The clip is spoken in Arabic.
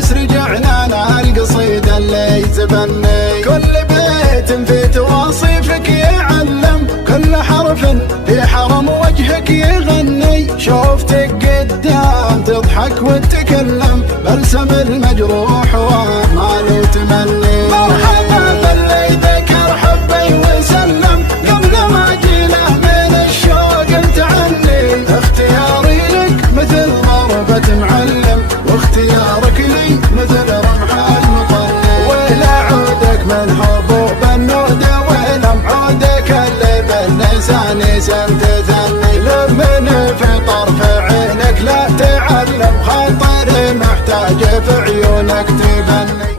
بس رجعنا على القصيد اللي يتبني. كل بيت في تواصيفك يعلم، كل حرف في حرم وجهك يغني. شوفتك قدام تضحك وتتكلم، بلسم المجروح وما له تمني. مرحبا باللي ذكر حبي وسلم، قبل ما جينا من الشوق تعني. اختياري لك مثل ضربة معلم، واختيارك لي مثل رمح المطلي. ولا عودك من حبوب النودة، ولم عودك اللي باللسان سنتثني. لمن في طرف عينك لا تعلم، خاطري محتاج في عيونك تبني.